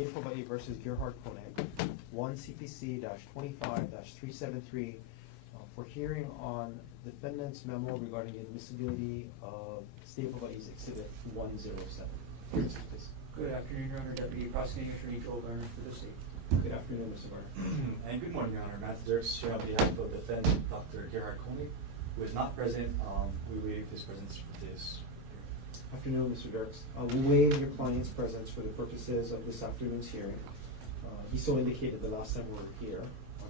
State of Hawaii versus Gerhardt Konig, 1 CPC-25-373, for hearing on defendant's memo regarding the admissibility of State of Hawaii's Exhibit 107. Please. Good afternoon, Your Honor. Deputy Prosecuting Attorney Joel Garner for the state. Good afternoon, Mr. Garner. And good morning, Your Honor. Matt Dirks here on behalf of defendant Dr. Gerhardt Konig, who is not present. We waive his presence for this. Afternoon, Mr. Dirks. We'll waive your client's presence for the purposes of this afternoon's hearing. He so indicated the last time we were here on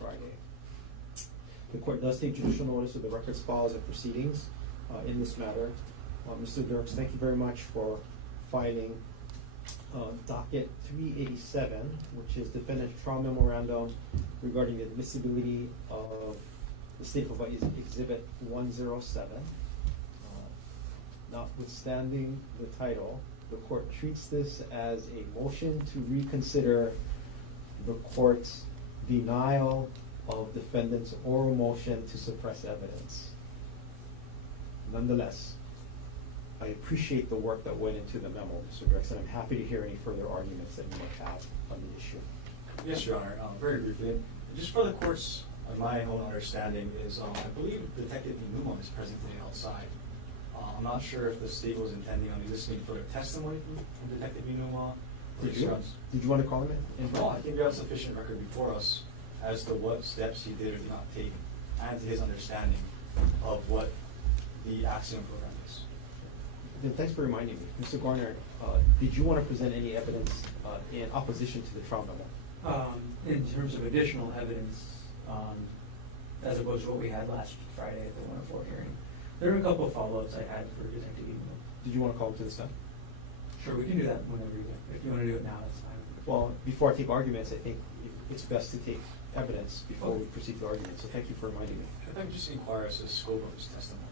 Friday. The court does take judicial notice of the records, files, and proceedings in this matter. Mr. Dirks, thank you very much for filing docket 387, which is defendant's trial memorandum regarding the admissibility of the State of Hawaii's Exhibit 107. Notwithstanding the title, the court treats this as a motion to reconsider the court's denial of defendant's oral motion to suppress evidence. Nonetheless, I appreciate the work that went into the memo, Mr. Dirks, and I'm happy to hear any further arguments that you might have on the issue. Yes, Your Honor. Very briefly, just for the court's, my own understanding is, I believe Detective Enuma is present today outside. I'm not sure if the state was intending on listening for testimony from Detective Enuma. Did you want to call him in? No, I think we have sufficient record before us as to what steps he did or did not take, and to his understanding of what the accident program is. Then thanks for reminding me. Mr. Garner, did you want to present any evidence in opposition to the trial memo? In terms of additional evidence, as opposed to what we had last Friday at the 104 hearing, there are a couple of follow-ups I had for Detective Enuma. Did you want to call him to the stand? Sure, we can do that whenever you want. If you want to do it now, that's fine. Well, before I take arguments, I think it's best to take evidence before we proceed to arguments. So thank you for reminding me. If I could just inquire as to the scope of his testimony.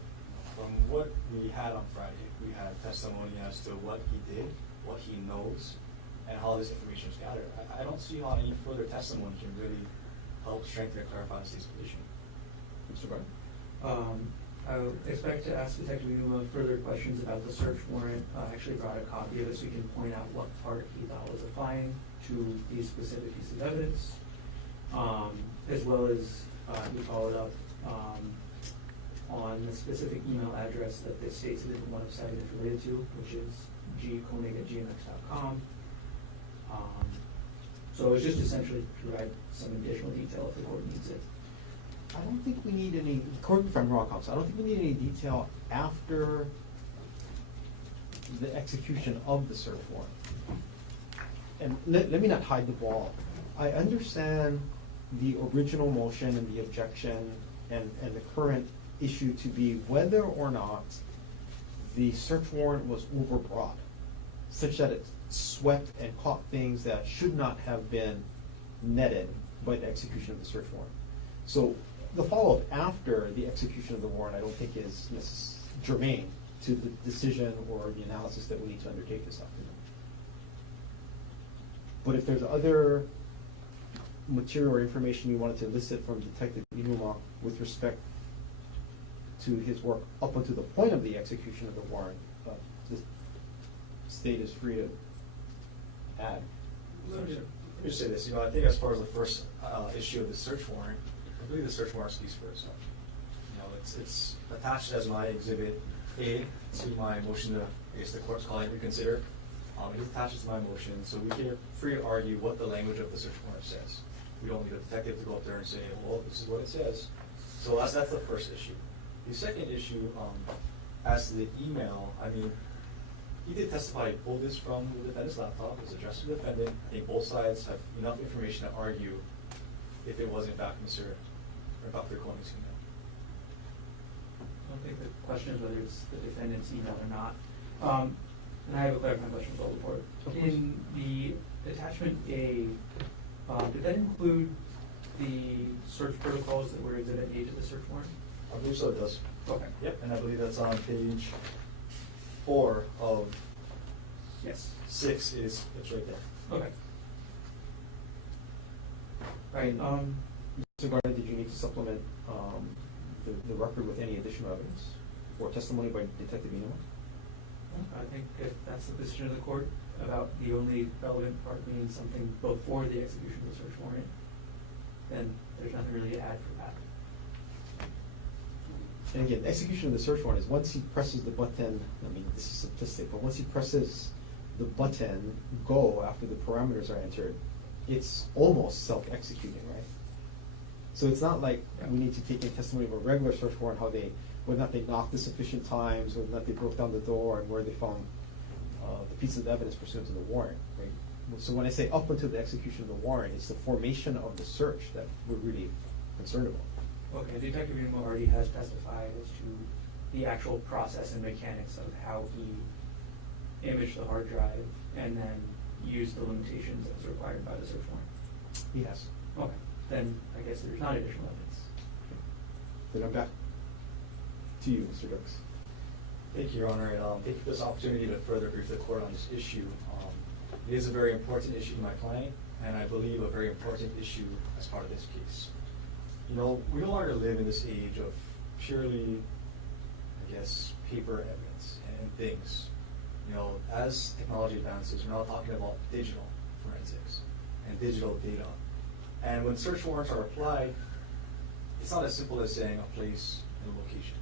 From what we had on Friday, we had testimony as to what he did, what he knows, and how this information was gathered. I don't see how any further testimony can really help strengthen or clarify the state's position. Mr. Garner? I would expect to ask Detective Enuma further questions about the search warrant. I actually brought a copy of it so he can point out what part he thought was applying to these specific pieces of evidence, as well as he followed up on the specific email address that the state's different website is related to, which is gkonig@gmx.com. So it was just essentially to provide some additional detail if the court needs it. I don't think we need any, correct me if I'm wrong, counsel, I don't think we need any detail after the execution of the search warrant. And let me not hide the ball. I understand the original motion and the objection and the current issue to be whether or not the search warrant was overbroad, such that it swept and caught things that should not have been netted by the execution of the search warrant. So the follow-up after the execution of the warrant I don't think is germane to the decision or the analysis that we need to undertake this afternoon. But if there's other material or information you wanted to elicit from Detective Enuma with respect to his work up until the point of the execution of the warrant, the state is free to add. Let me just say this. I think as far as the first issue of the search warrant, I believe the search warrant speaks for itself. It's attached as my Exhibit A to my motion to, I guess the court's calling it reconsider. It's attached to my motion, so we can free to argue what the language of the search warrant says. We don't need a detective to go up there and say, well, this is what it says. So that's the first issue. The second issue, as to the email, I mean, he did testify. He pulled this from the defendant's laptop. It was addressed to the defendant. I think both sides have enough information to argue if it was in fact Dr. Konig's email. I don't think the question is whether it's the defendant's email or not. And I have a clarifying question for the board. In the attachment A, did that include the search protocols that were exhibit A to the search warrant? I believe so, it does. Okay. Yep, and I believe that's on page 4 of 6 it's right there. Okay. Right. Mr. Garner, did you need to supplement the record with any additional evidence or testimony by Detective Enuma? I think if that's the position of the court, about the only relevant part being something before the execution of the search warrant, then there's nothing really to add for that. And again, the execution of the search warrant is once he presses the button, I mean, this is simplistic, but once he presses the button go after the parameters are entered, it's almost self-executing, right? So it's not like we need to take in testimony of a regular search warrant, whether or not they knocked the sufficient times, whether or not they broke down the door, and where they found the piece of evidence pursuant to the warrant, right? So when I say up until the execution of the warrant, it's the formation of the search that we're really concerned about. Okay, Detective Enuma already has testified as to the actual process and mechanics of how he imaged the hard drive and then used the limitations that was required by the search warrant. Yes. Okay, then I guess there's not additional evidence. Then I'm back to you, Mr. Dux. Thank you, Your Honor, and thank you for this opportunity to further brief the court on this issue. It is a very important issue to my client, and I believe a very important issue as part of this case. You know, we no longer live in this age of purely, I guess, paper evidence and things. You know, as technology advances, we're now talking about digital forensics and digital data. And when search warrants are applied, it's not as simple as saying a place and a location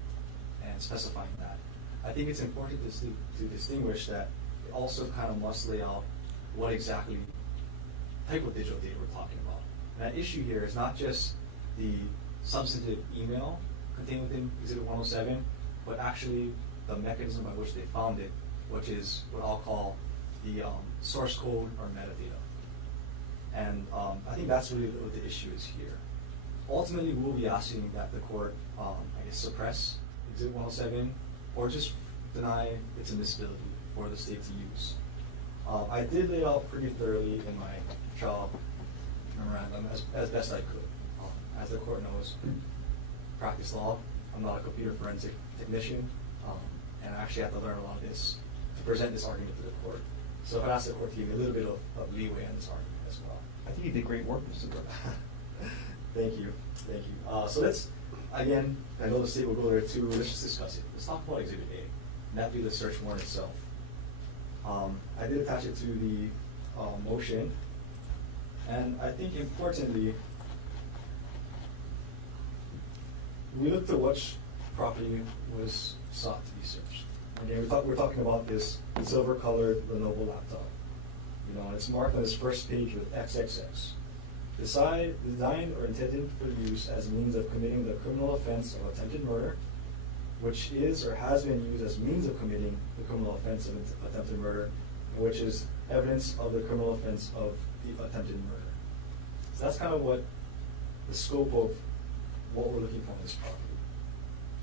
and specifying that. I think it's important to distinguish that it also kind of must lay out what exactly type of digital data we're talking about. And that issue here is not just the substantive email contained within Exhibit 107, but actually the mechanism by which they found it, which is what I'll call the source code or metadata. And I think that's really what the issue is here. Ultimately, we'll be asking that the court, I guess, suppress Exhibit 107 or just deny its admissibility for the state to use. I did lay out pretty thoroughly in my trial memorandum as best I could. As the court knows, practice law, I'm not a computer forensic technician, and I actually have to learn a lot of this to present this argument to the court. So I've asked the court to give me a little bit of leeway on this argument as well. I think you did great work, Mr. Dux. Thank you, thank you. So let's, again, I know the state will go there too, let's just discuss it. Let's talk about Exhibit A, and that'd be the search warrant itself. I did attach it to the motion, and I think importantly, we looked at which property was sought to be searched. Again, we're talking about this silver-colored Lenovo laptop. You know, and it's marked on this first page with XXX. Designed or intended for use as a means of committing the criminal offense of attempted murder, which is or has been used as means of committing the criminal offense of attempted murder, which is evidence of the criminal offense of the attempted murder. So that's kind of what the scope of what we're looking for in this property.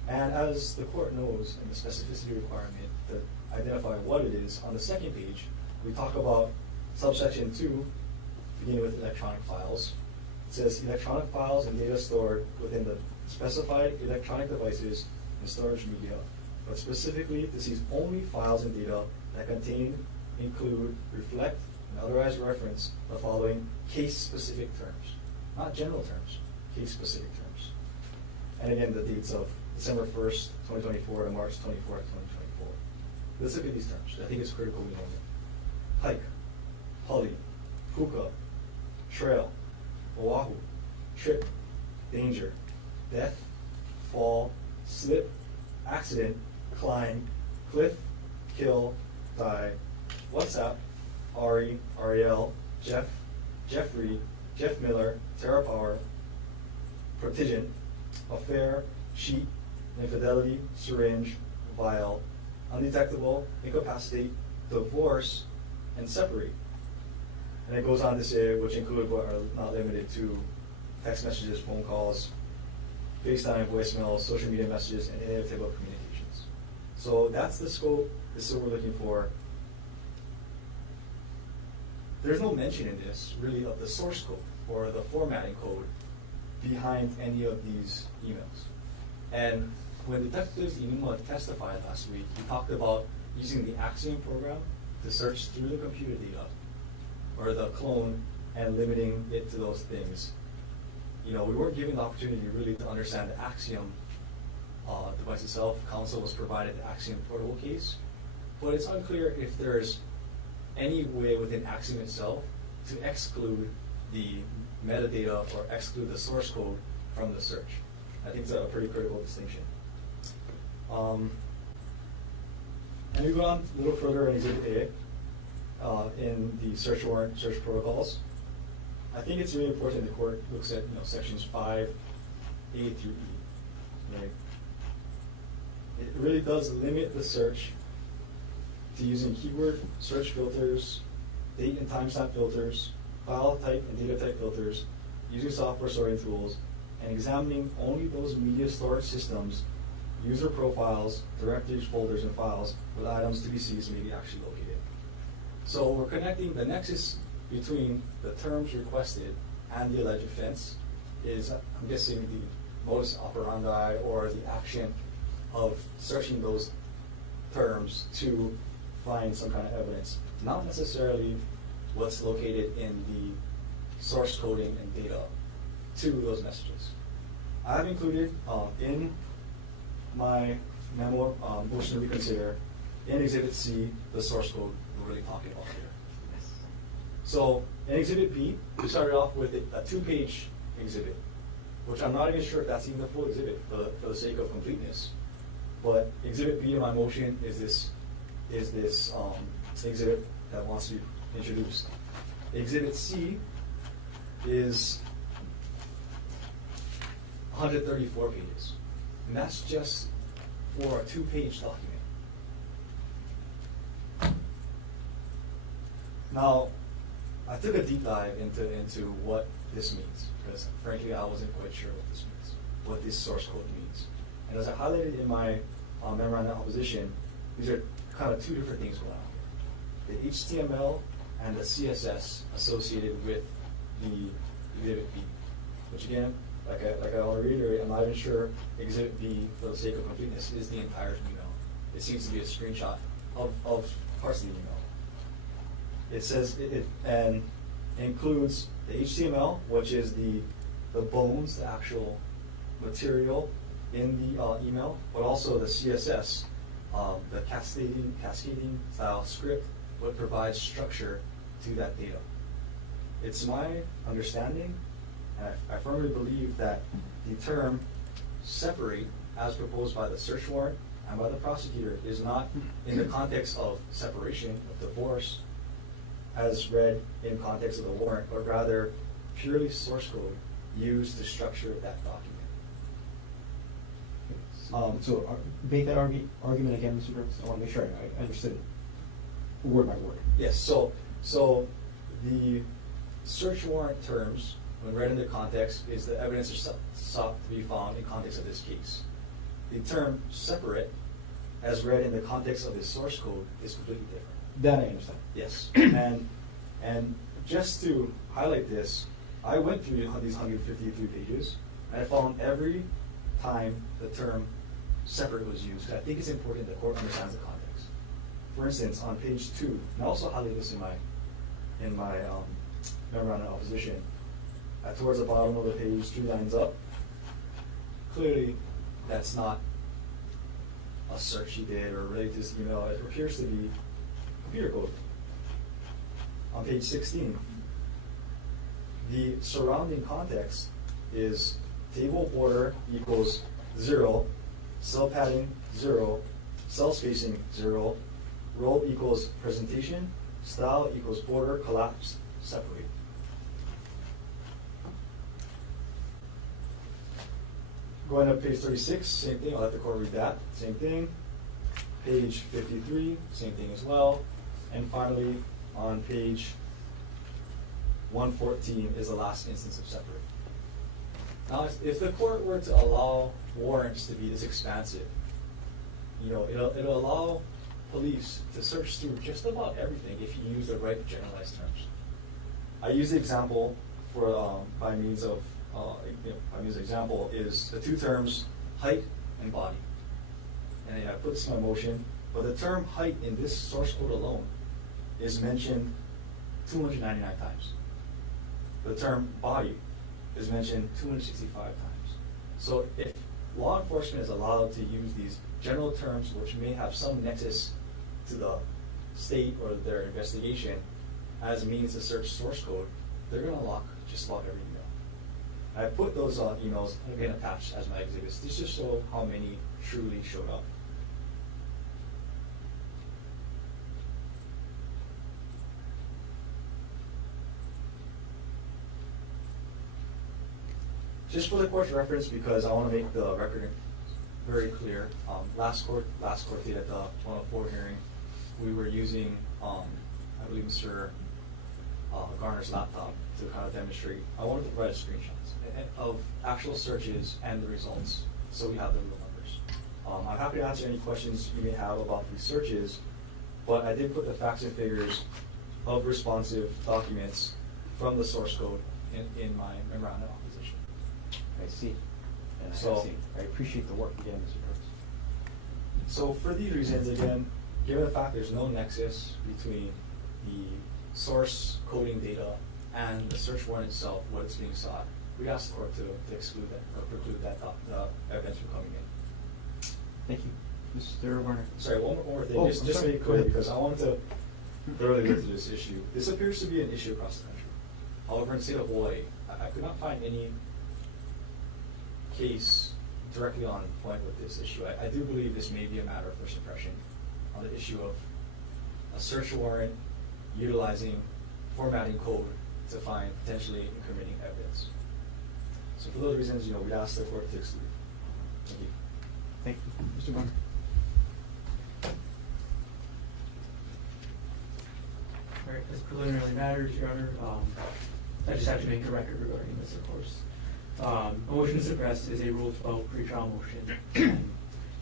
And as the court knows in the specificity requirement to identify what it is, on the second page, we talk about subsection 2, beginning with electronic files. It says electronic files and data stored within the specified electronic devices and storage media, but specifically this is only files and data that contain, include, reflect, and otherwise reference the following case-specific terms. Not general terms, case-specific terms. And again, the dates of December 1st, 2024 to March 24th, 2024. Let's look at these terms. I think it's critical we know them. Hike, poly, hookah, trail, oahu, trip, danger, death, fall, slip, accident, climb, cliff, kill, die, WhatsApp, Ari, Ariel, Jeff, Jeffrey, Jeff Miller, Terra Power, protigent, affair, sheet, infidelity, syringe, vial, undetectable, incapacitate, divorce, and separate. And it goes on to say, which include but are not limited to text messages, phone calls, FaceTime, voicemails, social media messages, and any other type of communications. So that's the scope. This is what we're looking for. There's no mention in this, really, of the source code or the formatting code behind any of these emails. And when Detective Enuma testified last week, he talked about using the Axiom program to search through the computer data or the clone and limiting it to those things. You know, we weren't given the opportunity really to understand the Axiom device itself. Counsel was provided the Axiom portable case, but it's unclear if there's any way within Axiom itself to exclude the metadata or exclude the source code from the search. I think it's a pretty critical distinction. And we go on a little further in Exhibit A, in the search warrant, search protocols. I think it's really important the court looks at sections 5A through E. Right? It really does limit the search to using keyword search filters, date and timestamp filters, file type and data type filters, using software sorting tools, and examining only those media storage systems, user profiles, directories, folders, and files with items to be seized may be actually located. So we're connecting the nexus between the terms requested and the alleged offense is, I'm guessing, the modus operandi or the action of searching those terms to find some kind of evidence, not necessarily what's located in the source coding and data to those messages. I've included in my memo motion to reconsider in Exhibit C the source code we're really talking about here. So in Exhibit B, we started off with a 2-page exhibit, which I'm not even sure if that's even the full exhibit for the sake of completeness. But Exhibit B in my motion is this exhibit that wants to be introduced. Exhibit C is 134 pages, and that's just for a 2-page document. Now, I took a deep dive into what this means, because frankly I wasn't quite sure what this means, what this source code means. And as I highlighted in my memorandum of opposition, these are kind of two different things going on here. The HTML and the CSS associated with the Exhibit B, which again, like I want to reiterate, I'm not even sure Exhibit B, for the sake of completeness, is the entire email. It seems to be a screenshot of parts of the email. It says it includes the HTML, which is the bones, the actual material in the email, but also the CSS, the cascading style script, what provides structure to that data. It's my understanding, and I firmly believe that the term separate, as proposed by the search warrant and by the prosecutor, is not in the context of separation, of divorce, as read in context of the warrant, but rather purely source code used to structure that document. So make that argument again, Mr. Brooks. I want to make sure I understood it word by word. Yes, so the search warrant terms, when read in the context, is the evidence is sought to be found in context of this case. The term separate, as read in the context of the source code, is completely different. That I understand. Yes, and just to highlight this, I went through these 153 pages, and I found every time the term separate was used. I think it's important the court understands the context. For instance, on page 2, and I also highlighted this in my memorandum of opposition, towards the bottom of the page, 2 lines up, clearly that's not a search he did or related to this email. It appears to be computer code. On page 16, the surrounding context is table border equals 0, cell padding 0, cell spacing 0, row equals presentation, style equals border, collapse, separate. Going up page 36, same thing. I'll let the court read that. Same thing. Page 53, same thing as well. And finally, on page 114 is the last instance of separate. Now, if the court were to allow warrants to be this expansive, it'll allow police to search through just about everything if you use the right generalized terms. I use the example for by means of example is the 2 terms height and body. And I put this in my motion, but the term height in this source code alone is mentioned 299 times. The term body is mentioned 265 times. So if law enforcement is allowed to use these general terms, which may have some nexus to the state or their investigation as a means to search source code, they're gonna just log every email. I put those emails again attached as my exhibits. This just show how many truly showed up. Just for the court's reference, because I want to make the record very clear, last court date at the 104 hearing, we were using, I believe, Mr. Garner's laptop to kind of demonstrate. I wanted to provide screenshots of actual searches and the results, so we have the real numbers. I'm happy to answer any questions you may have about these searches, but I did put the facts and figures of responsive documents from the source code in my memorandum opposition. I see. And So- I see. I appreciate the work again, Mr. Brooks. So for these reasons, again, given the fact there's no nexus between the source coding data and the search warrant itself, what it's being sought, we asked the court to exclude that or preclude that evidence from coming in. Thank you. Mr. Warner. Sorry, one more thing, Oh, just I'm to sorry. make it clear, because I wanted to thoroughly go through this issue. This appears to be an issue across the country. However, in the state of Hawaii, I could not find any case directly on point with this issue. I do believe this may be a matter of first impression on the issue of a search warrant utilizing formatting code to find potentially incriminating evidence. So for those reasons, we'd ask the court to exclude. Thank you. Thank you. Mr. Warner. All right, as preliminary matters, Your Honor, I just have to make a record regarding this, of course. A motion to suppress is a Rule 12 pretrial motion and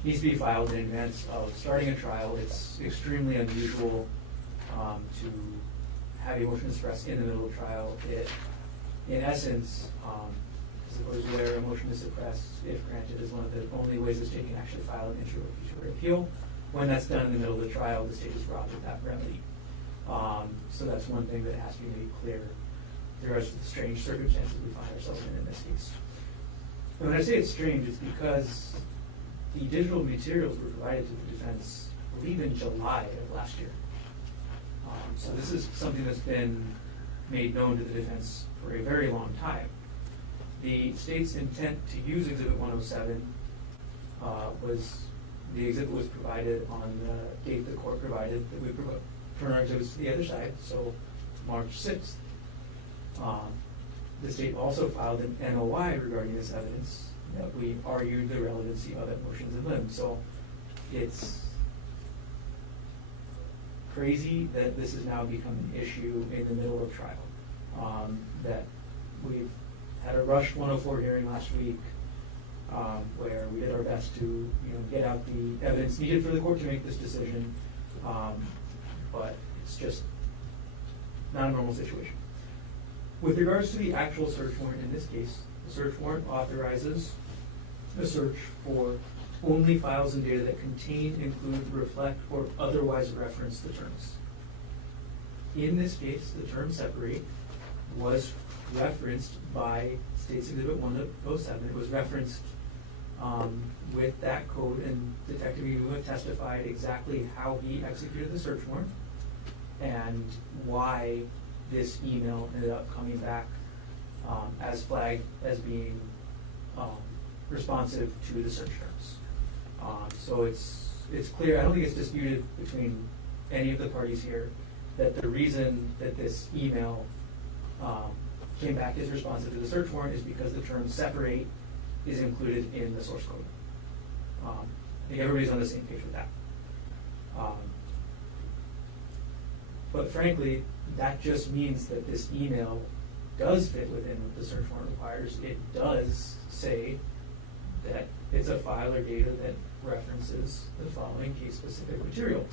needs to be filed in advance of starting a trial. It's extremely unusual to have a motion to suppress in the middle of trial. It, in essence, as opposed to where a motion to suppress, if granted, is one of the only ways the state can actually file an interlocutory appeal. When that's done in the middle of the trial, the state is robbed of that remedy. So that's one thing that has to be made clear. There are the strange circumstances we find ourselves in this case. And when I say it's strange, it's because the digital materials were provided to the defense, I believe, in July of last year. So this is something that's been made known to the defense for a very long time. The state's intent to use Exhibit 107 the exhibit was provided on the date the court provided that we provided to the other side, so March 6th. The state also filed an NOI regarding this evidence that we argued the relevancy of it motions in limb. So it's crazy that this has now become an issue in the middle of trial. That we've had a rushed 104 hearing last week where we did our best to get out the evidence needed for the court to make this decision, but it's just not a normal situation. With regards to the actual search warrant in this case, the search warrant authorizes a search for only files and data that contain, include, reflect, or otherwise reference the terms. In this case, the term separate was referenced by State's Exhibit 107. It was referenced with that code, and Detective Enuma testified exactly how he executed the search warrant and why this email ended up coming back as flagged as being responsive to the search terms. So it's clear, I don't think it's disputed between any of the parties here, that the reason that this email came back as responsive to the search warrant is because the term separate is included in the source code. I think everybody's on the same page with that. But frankly, that just means that this email does fit within what the search warrant requires. It does say that it's a file or data that references the following case-specific material.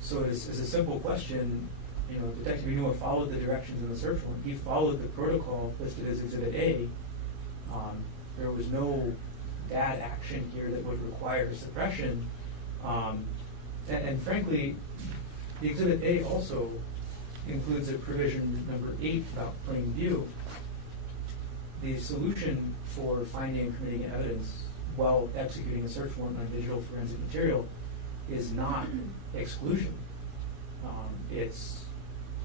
So it's a simple question. Detective Enuma followed the directions in the search warrant. He followed the protocol listed as Exhibit A. There was no bad action here that would require suppression. And frankly, the Exhibit A also includes a provision number 8 about plain view. The solution for finding and committing evidence while executing a search warrant on digital forensic material is not exclusion.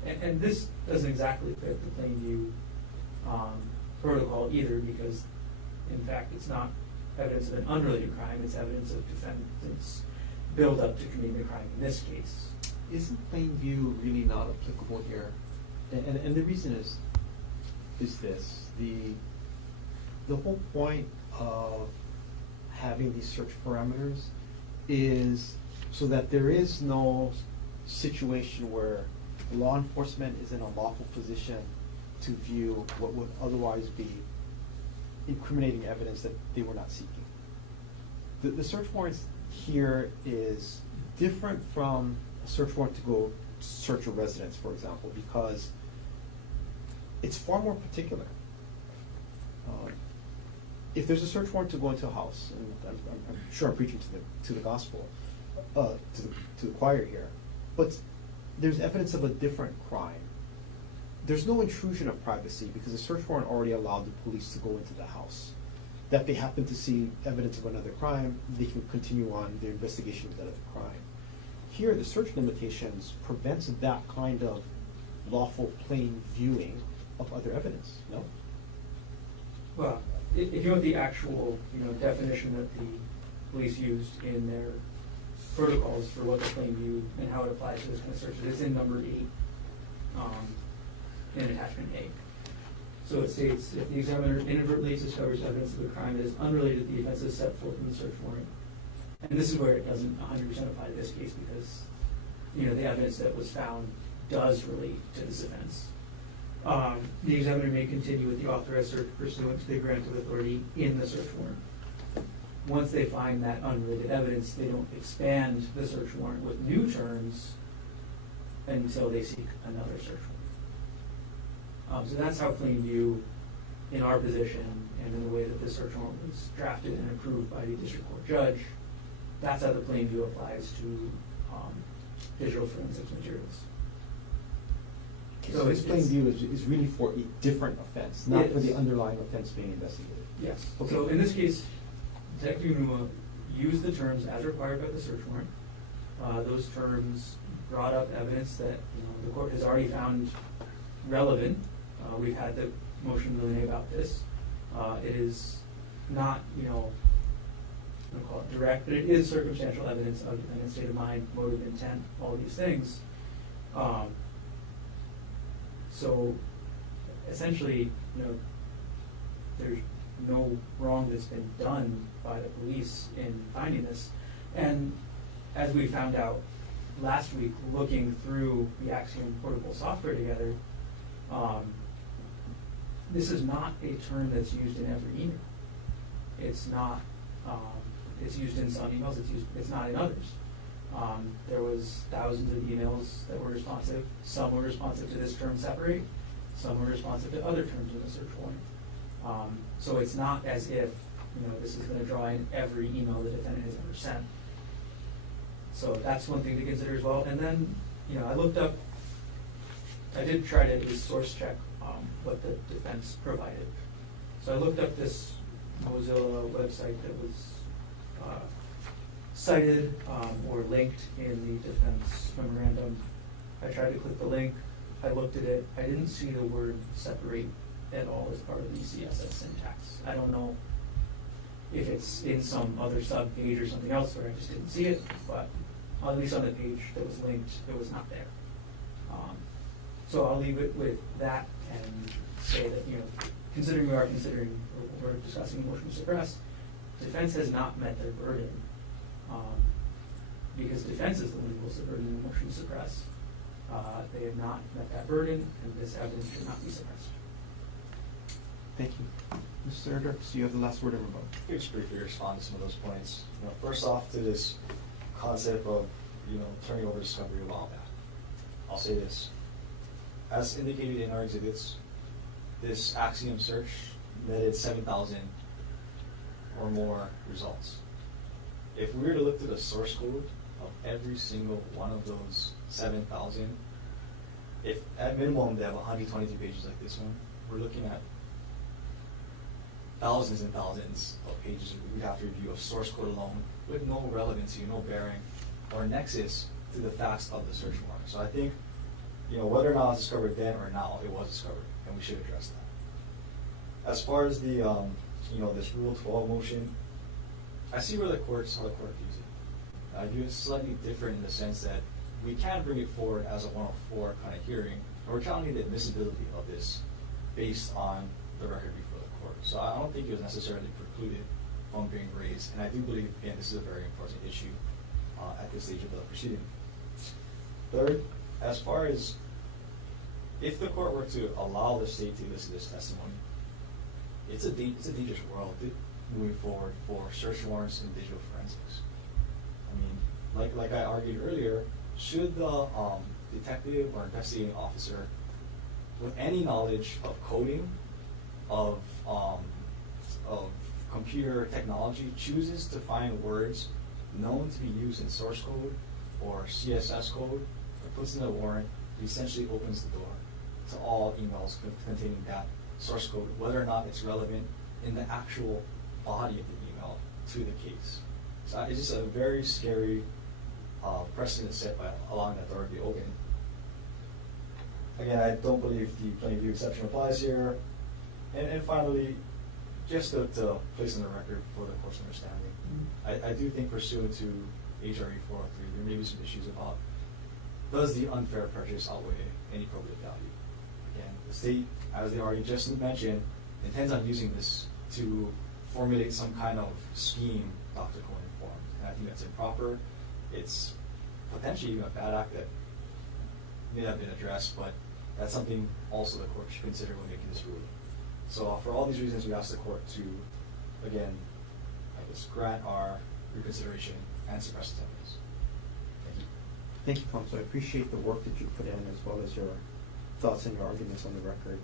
And this doesn't exactly fit the plain view protocol either, because in fact it's not evidence of an unrelated crime, it's evidence of defendant's build up to committing the crime in this case. Isn't plain view really not applicable here? And the reason is this: the whole point of having these search parameters is so that there is no situation where law enforcement is in a lawful position to view what would otherwise be incriminating evidence that they were not seeking. The search warrant here is different from a search warrant to go search a residence, for example, because it's far more particular. If there's a search warrant to go into a house, and I'm sure I'm preaching to the gospel, to the choir here, but there's evidence of a different crime. There's no intrusion of privacy because the search warrant already allowed the police to go into the house. That they happen to see evidence of another crime, they can continue on their investigation of that other crime. Here, the search limitations prevents that kind of lawful plain viewing of other evidence, no? Well, if you want the actual, definition that the police used in their protocols for what the plain view and how it applies to this kind of search, it's in number 8, in attachment A. So it states, if the examiner inadvertently discovers evidence of a crime that is unrelated to the offenses set forth in the search warrant, and this is where it doesn't 100% apply to this case because, the evidence that was found does relate to this offense. The examiner may continue with the authorized search pursuant to the grant of authority in the search warrant. Once they find that unrelated evidence, they don't expand the search warrant with new terms until they seek another search warrant. So that's how plain view, in our position, and in the way that this search warrant was drafted and approved by the district court judge, that's how the plain view applies to digital forensics materials. So this plain view is really for a different offense, not for the underlying offense being investigated. Yes. Okay. So in this case, Detective Enuma used the terms as required by the search warrant. Those terms brought up evidence that the court has already found relevant. We've had the motion really about this. It is not, I'm going to call it direct, but it is circumstantial evidence of defendant's state of mind, motive, intent, all of these things. So essentially, there's no wrong that's been done by the police in finding this. And as we found out last week, looking through the Axiom portable software together, this is not a term that's used in every email. It's not. It's used in some emails. It's not in others. There was thousands of emails that were responsive. Some were responsive to this term separate. Some were responsive to other terms in the search warrant. So it's not as if this is going to draw in every email the defendant has ever sent. So that's one thing to consider as well. And then I looked up. I did try to at least source check what the defense provided. So I looked up this Mozilla website that was cited or linked in the defense memorandum. I tried to click the link. I looked at it. I didn't see the word separate at all as part of the CSS syntax. I don't know if it's in some other sub-page or something else where I just didn't see it, but at least on the page that was linked, it was not there. So I'll leave it with that and say that, considering we're discussing a motion to suppress, defense has not met their burden because defense is the one who will burden in the motion to suppress. They have not met that burden, and this evidence should not be suppressed. Thank you. Mr. Dirks, you have the last word in rebuttal. I'll just briefly respond to some of those points. First off, to this concept of turning over discovery a while back. I'll say this. As indicated in our exhibits, this Axiom search netted 7,000 or more results. If we were to look to the source code of every single one of those 7,000, if at minimum they have 122 pages like this one, we're looking at thousands and thousands of pages we'd have to review of source code alone with no relevancy, no bearing or nexus to the facts of the search warrant. So I think, whether or not it was discovered then or now, it was discovered, and we should address that. As far as the, this Rule 12 motion, I see where how the court views it. I view it slightly different in the sense that we can bring it forward as a 104 kind of hearing, but we're challenging the admissibility of this based on the record before the court. So I don't think it was necessarily precluded from being raised, and I do believe, again, this is a very important issue at this stage of the proceeding. Third, as far as if the court were to allow the state to elicit this testimony, it's a dangerous world moving forward for search warrants and digital forensics. I mean, like I argued earlier, should the detective or investigating officer with any knowledge of coding, of computer technology, chooses to find words known to be used in source code or CSS code, or puts in a warrant, he essentially opens the door to all emails containing that source code, whether or not it's relevant in the actual body of the email to the case. So it's just a very scary precedent set by allowing that door to be open. Again, I don't believe the plain view exception applies here. And finally, just to place on the record for the court's understanding, I do think pursuant to HRE 403, there may be some issues about, does the unfair prejudice outweigh any probative value? Again, the state, as they already just mentioned, intends on using this to formulate some kind of scheme Dr. Konig formed. And I think that's improper. It's potentially even a bad act that may not have been addressed, but that's something also the court should consider when making this ruling. So for all these reasons, we ask the court to, again, grant our reconsideration and suppress the evidence. Thank you. Thank you, counsel. I appreciate the work that you put in, as well as your thoughts and your arguments on the record.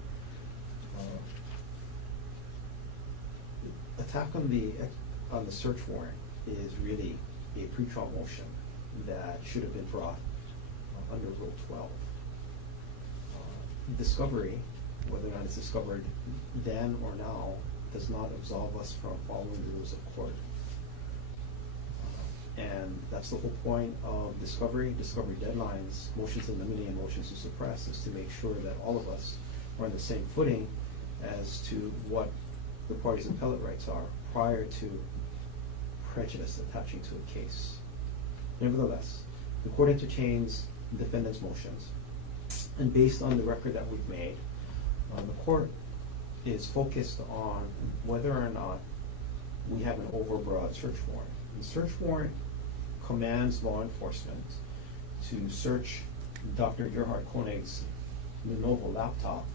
Attack on the search warrant is really a pretrial motion that should have been brought under Rule 12. Discovery, whether or not it's discovered then or now, does not absolve us from following the rules of court. And that's the whole point of discovery deadlines, motions to eliminate and motions to suppress, is to make sure that all of us are on the same footing as to what the party's appellate rights are prior to prejudice attaching to a case. Nevertheless, the court entertains the defendant's motions, and based on the record that we've made, the court is focused on whether or not we have an overbroad search warrant. The search warrant commands law enforcement to search Dr. Gerhardt Konig's Lenovo laptop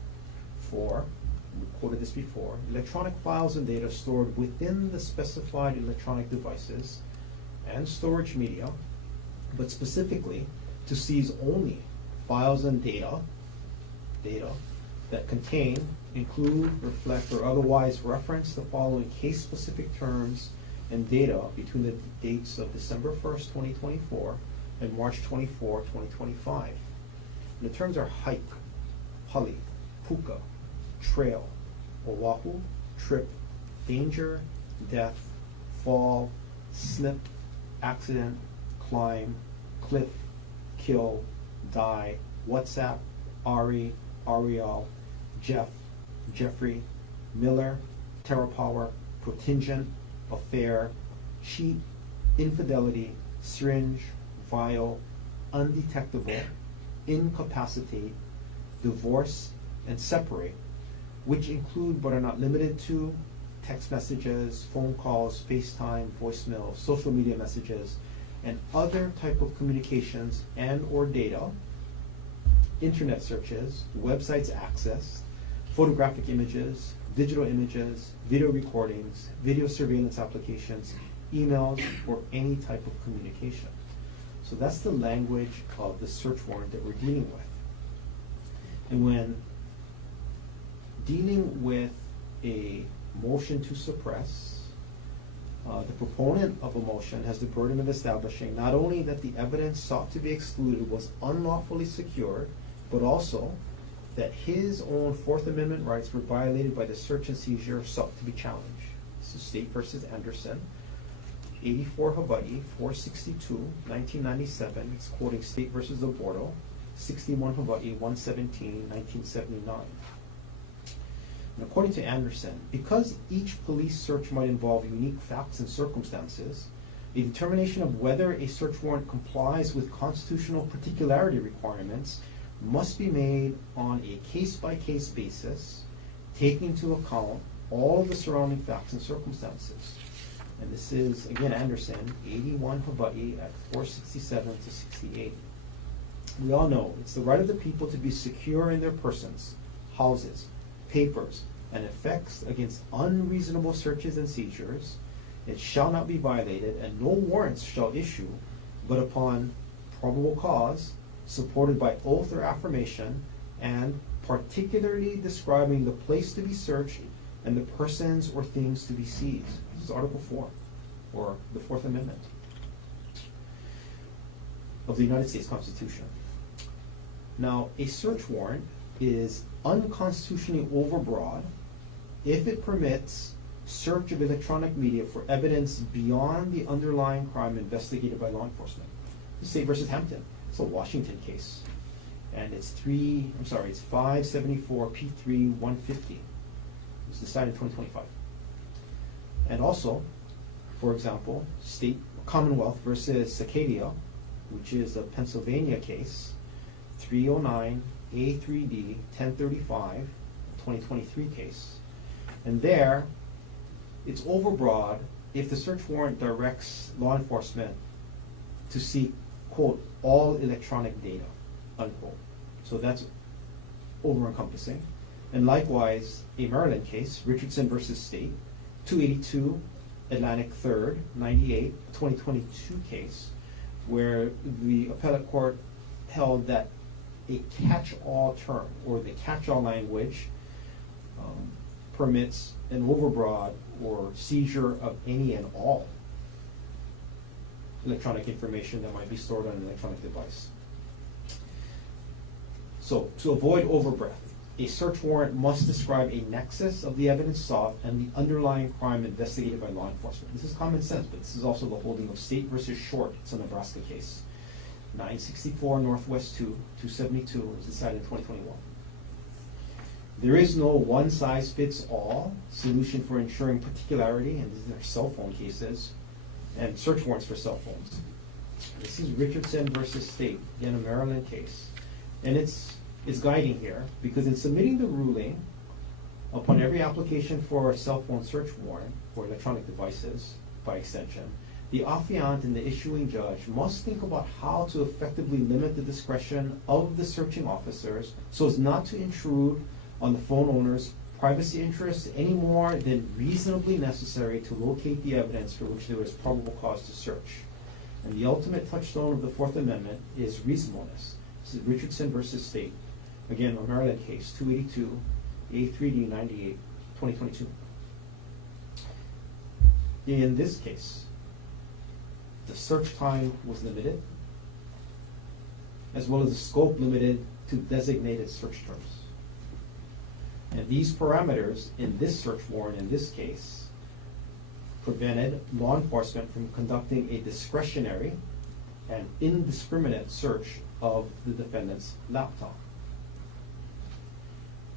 for, we quoted this before, electronic files and data stored within the specified electronic devices and storage media, but specifically to seize only files and data that contain, include, reflect, or otherwise reference the following case-specific terms and data between the dates of December 1st, 2024 and March 24, 2025. And the terms are hike, huli, puka, trail, oahu, trip, danger, death, fall, slip, accident, climb, cliff, kill, die, WhatsApp, Ari, Ariel, Jeff, Jeffrey, Miller, TerraPower, protingent, affair, cheat, infidelity, syringe, vial, undetectable, incapacitate, divorce, and separate, which include but are not limited to text messages, phone calls, FaceTime, voicemail, social media messages, and other type of communications and or data, internet searches, websites accessed, photographic images, digital images, video recordings, video surveillance applications, emails, or any type of communication. So that's the language of the search warrant that we're dealing with. And when dealing with a motion to suppress, the proponent of a motion has the burden of establishing not only that the evidence sought to be excluded was unlawfully secured, but also that his own Fourth Amendment rights were violated by the search and seizure sought to be challenged. This is State versus Anderson, 84 Hawaii, 462, 1997. It's quoting State versus Aborto. 61 Hawaii, 117, 1979. And according to Anderson, because each police search might involve unique facts and circumstances, a determination of whether a search warrant complies with constitutional particularity requirements must be made on a case-by-case basis, taking into account all of the surrounding facts and circumstances. And this is, again, Anderson, 81 Hawaii at 467 to 68. We all know it's the right of the people to be secure in their persons, houses, papers, and effects against unreasonable searches and seizures. It shall not be violated, and no warrants shall issue but upon probable cause, supported by oath or affirmation, and particularly describing the place to be searched and the persons or things to be seized. This is Article 4, or the Fourth Amendment of the United States Constitution. Now, a search warrant is unconstitutionally overbroad if it permits search of electronic media for evidence beyond the underlying crime investigated by law enforcement. State versus Hampton. It's a Washington case. And it's 574 P3 150. It was decided in 2025. And also, for example, State Commonwealth versus Cicadia, which is a Pennsylvania case, 309 A3D 1035, 2023 case. And there, it's overbroad if the search warrant directs law enforcement to seek, quote, all electronic data, unquote. So that's over-encompassing. And likewise, a Maryland case, Richardson versus State, 282 Atlantic 3rd, 98, 2022 case, where the appellate court held that a catch-all term, or the catch-all language, permits an overbroad or seizure of any and all electronic information that might be stored on an electronic device. So, to avoid overbreadth, a search warrant must describe a nexus of the evidence sought and the underlying crime investigated by law enforcement. This is common sense, but this is also the holding of State versus Short. It's a Nebraska case. 964 Northwest 2, 272, was decided in 2021. There is no one-size-fits-all solution for ensuring particularity, and these are cell phone cases, and search warrants for cell phones. This is Richardson versus State, again a Maryland case. And it's guiding here, because in submitting the ruling upon every application for a cell phone search warrant for electronic devices, by extension, the affiant and the issuing judge must think about how to effectively limit the discretion of the searching officers so as not to intrude on the phone owner's privacy interests any more than reasonably necessary to locate the evidence for which there is probable cause to search. And the ultimate touchstone of the Fourth Amendment is reasonableness. This is Richardson versus State. Again, a Maryland case, 282 A3D 98, 2022. In this case, the search time was limited, as well as the scope limited to designated search terms. And these parameters in this search warrant in this case prevented law enforcement from conducting a discretionary and indiscriminate search of the defendant's laptop.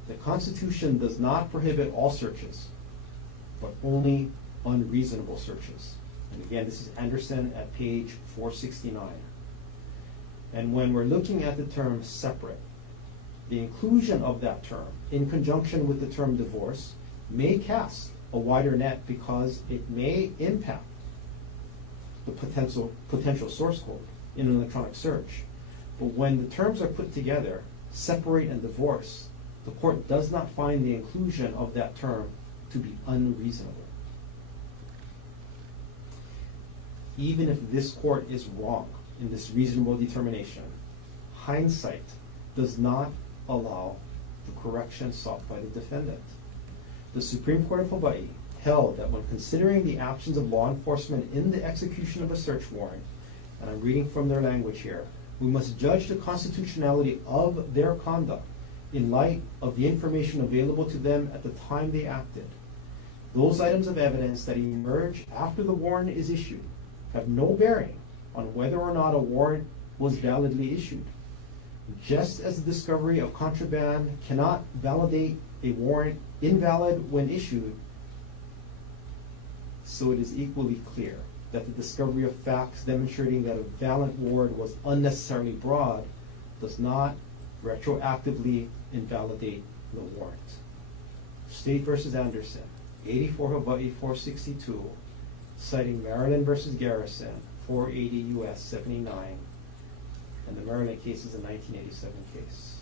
The Constitution does not prohibit all searches, but only unreasonable searches. And again, this is Anderson at page 469. And when we're looking at the term separate, the inclusion of that term in conjunction with the term divorce may cast a wider net because it may impact the potential source code in an electronic search. But when the terms are put together, separate and divorce, the court does not find the inclusion of that term to be unreasonable. Even if this court is wrong in this reasonable determination, hindsight does not allow the correction sought by the defendant. The Supreme Court of Hawaii held that when considering the actions of law enforcement in the execution of a search warrant, and I'm reading from their language here, we must judge the constitutionality of their conduct in light of the information available to them at the time they acted. Those items of evidence that emerge after the warrant is issued have no bearing on whether or not a warrant was validly issued. Just as the discovery of contraband cannot validate a warrant invalid when issued, so it is equally clear that the discovery of facts demonstrating that a valid warrant was unnecessarily broad does not retroactively invalidate the warrant. State versus Anderson, 84 Hawaii 462, citing Maryland versus Garrison, 480 U.S. 79, and the Maryland case is a 1987 case.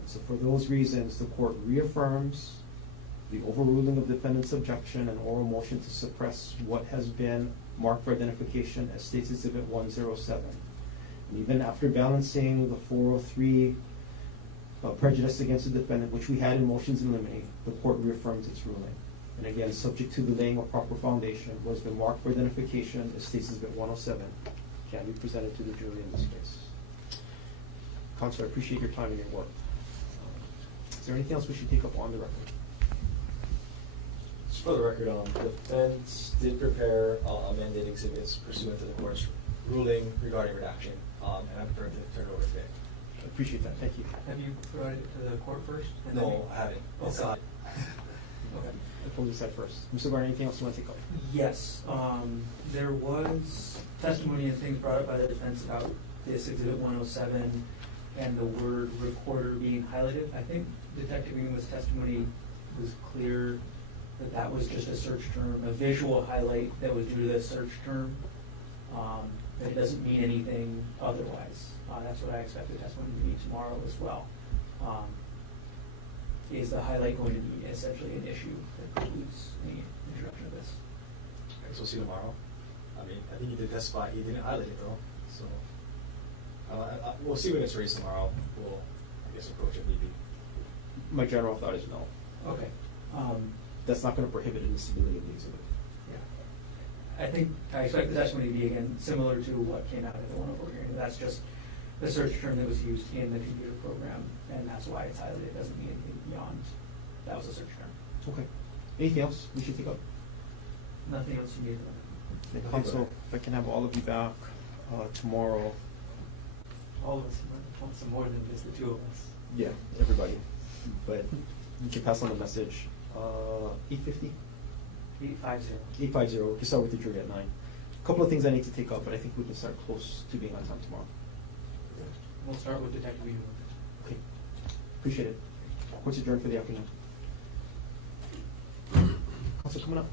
And so for those reasons, the court reaffirms the overruling of defendant's objection and oral motion to suppress what has been marked for identification as State's Exhibit 107. And even after balancing the 403 prejudice against the defendant, which we had in motions in limine, the court reaffirms its ruling. And again, subject to the laying of proper foundation, what has been marked for identification as State's Exhibit 107 can be presented to the jury in this case. Counselor, I appreciate your time and your work. Is there anything else we should take up on the record? Just for the record, the defense did prepare amended exhibits pursuant to the court's ruling regarding redaction, and I'm prepared to turn it over today. I appreciate that. Thank you. Have you provided it to the court first? and No, then- I haven't. It's Okay. not. Okay. I'll pull this side first. Mr. Garner, anything else you want to take up? Yes, there was testimony and things brought up by the defense about this Exhibit 107 and the word recorder being highlighted. I think Detective Enuma's testimony was clear that that was just a search term, a visual highlight that was due to the search term. That it doesn't mean anything otherwise. That's what I expect the testimony to be tomorrow as well. Is the highlight going to be essentially an issue that precludes any introduction of this? I guess we'll see tomorrow. I mean, I think he did testify. He didn't highlight it though, so we'll see when it's raised tomorrow. We'll, I guess, approach it maybe. My general thought is no. Okay. That's not going to prohibit admissibility of the exhibit. Yeah. I expect the testimony to be, again, similar to what came out of the 104 hearing. That's just the search term that was used in the computer program, and that's why it's highlighted. It doesn't mean anything beyond that was a search term. Okay. Anything else we should take up? Nothing else you need. Counsel, if I can have all of you back tomorrow. All of us want some more than just the two of us. Yeah, everybody. But you can pass on the message. 8:50? 850. 850. We can start with the jury at 9. A couple of things I need to take up, but I think we can start close to being on time tomorrow. We'll start with Detective Enuma. Okay. Appreciate it. Court's adjourned for the afternoon. Counsel coming up.